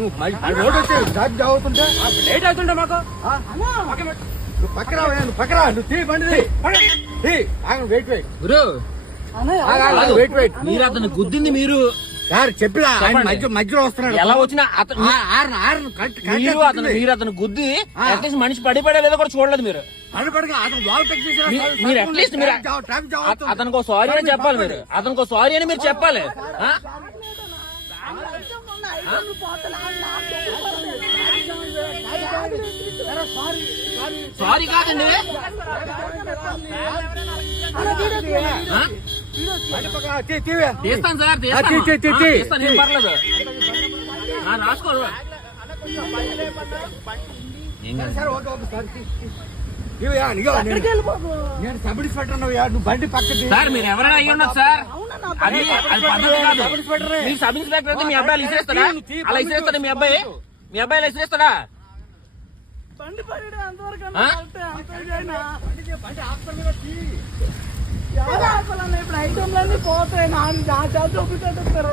నువ్వు రోడ్ వచ్చి traffic jam అవుతుంటే లేట్ అవుతుంటే మాకు నువ్వు పక్కరా నువ్వు పక్కరా నువ్వు తీ బండి వెయిట్ గురు వెయిట్ మీరు అతను గుద్దింది మీరు సార్ చెప్పినా మధ్యలో వస్తున్నాడు ఎలా వచ్చినా మీరు అతను గుద్ది అట్లీస్ట్ మనిషి పడిపోయలేదో కూడా చూడలేదు మీరు. మీరు అట్లీస్ట్ మీరు అతనికి సారీ అని చెప్పాలి. మీరు అతనికి సారీ అని మీరు చెప్పాలి. సారీ కాదండి, తీస్తాను సార్, తీస్తాను, ఏం పర్లేదు, రాసుకోరు. నేను సబ్ ఇన్స్పెక్టర్ నువ్వు బండి పక్కన సార్. మీరు ఎవరైనా అయ్యి ఉండదు సార్, అది పద్ధతి కాదు. మీరు సబ్ ఇన్స్పెక్టర్ అయితే మీ అబ్బాయి ఇసిరేస్తాడా? అలా ఇసిరేస్తాడా మీ అబ్బాయి? మీ అబ్బాయి అలా ఇసిరేస్తాడా? ఇప్పుడు ఐటమ్లన్నీ పోతాయి. నా చూపించారు